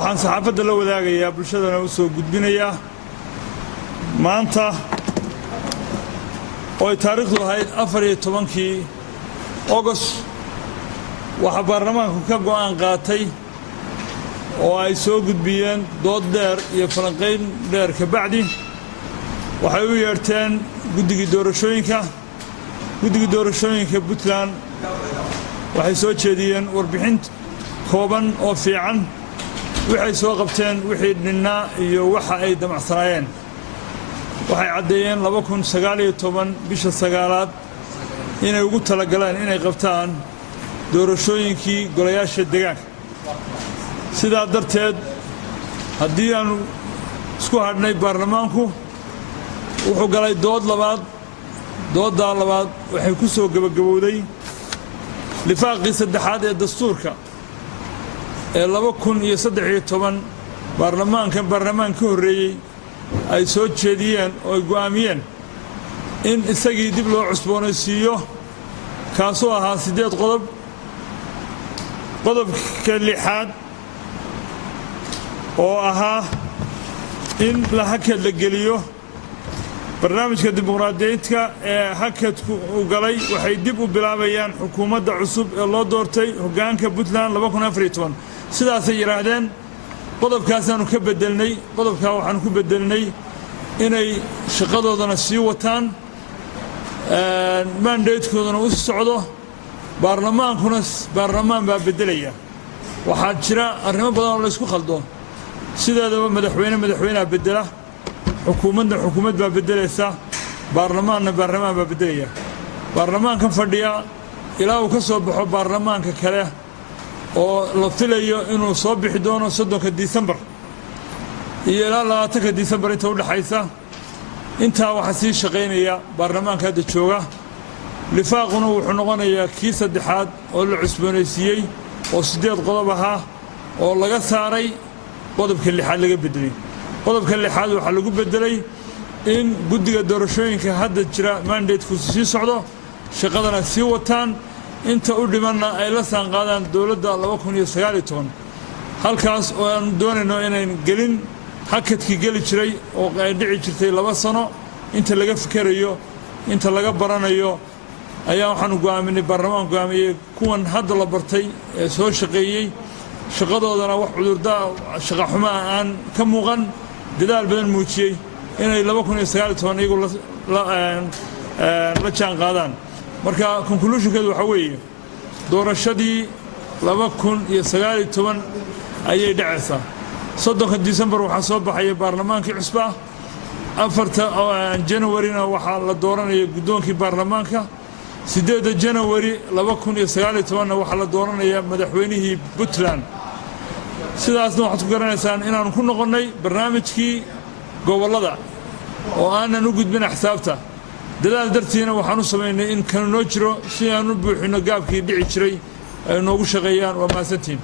waxaan saxaafadda la wadaagayaa bulshadana u soo gudbinayaa maanta oo ay taariikhdu ahayd 14kii August waxa baarlamaanku ka go'aan qaatay oo ay soo gudbiyeen dood dheer iyo falanqayn dheer ka bacdi waxay u yeerteen guddiga doorashooyinka Puntland waxay soo jeediyeen warbixin kooban oo fiican waxay soo qabteen wixii dhinnaa iyo waxa ay damacsanaayeen waxay caddeeyeen 2019 bisha 9aad inay ugu talagaleen inay qabtaan doorashooyinkii golayaasha deegaanka sidaa darteed haddii aanu isku hadhnay baarlamaanku wuxuu galay dooddaa labaad waxay ku soo gabagabowday lifaaqii saddexaad ee dastuurka ee 2013 baarlamaan ka horreeyey ay soo jeediyeen oo ay go'aamiyeen in isagii dib loo cusboonaysiiyo kaasoo ahaa 8 qodob qodobka 6aad oo ahaa in la hakad la geliyo barnaamijka dimuqraadiyeedka ee hakadku u galay waxay dib u bilaabayaan xukuumadda cusub ee loo doortay hoggaanka Puntland 2014 sidaasay yiraahdeen qodobkaasaanu ka bedelnay qodobkaa waxaanu ku bedelnay inay shaqadoodana sii wataan mandatekoodana u socdo baarlamaan baa bedelaya waxaa jira arrimo badan oo la isku khaldo sideedaba madaxweynaha bedela xukuumad baa bedelaysa baarlamaan baa bedelaya baarlamaankan fadhiya ilaa uu ka soo baxo baarlamaanka kale oo la filayo inuu soo bixi doono 3 December iyo ilaa 20 December inta u dhaxaysa intaa waxa sii shaqeynaya baarlamaanka hadda jooga lifaaquna wuxuu noqonayaa kii saddexaad oo la cusboonaysiiyey oo 8 qodob ahaa oo laga saaray qodobka 6aad laga bedelay qodobka 6aad waxa lagu bedelay in guddiga doorashooyinka hadda jira mandateku sii socdo shaqadana sii wataan inta u dhimanna ay la saanqaadaan dowladda 2019 halkaas oo aan doonayno inayn gelin hakadkii geli jiray oo ay dhici jirtay 2 sano inta laga fikirayo inta laga baranayo ayaa waxaanu go'aaminay baarlamaan go'aamiyey kuwan hadda la bartay ee soo shaqeeyey shaqadoodana wax shaqa xumo aan ka muuqan dadaal badan muujiyey inay 2019 iyagu la jaan qaadaan marka conclusionkeedu waxa weeye doorashadii 2019 ayay dhacaysaa 3 December waxaa soo baxaya baarlamaankii cusba 4 January-na waxaa la dooranaya guddoonkii baarlamaanka 8 January 2019 waxaa la dooranaya madaxweynihii Puntland sidaasna waxaad ku garanaysaan inaanu ku noqonnay barnaamijkii gobollada oo aanan u gudbin xisaabta dadaal dartiina waxaan u samaynay in kan noo jiro si aan u buuxino gaabkii dhici jiray ay noogu shaqeeyaan waa maasantiin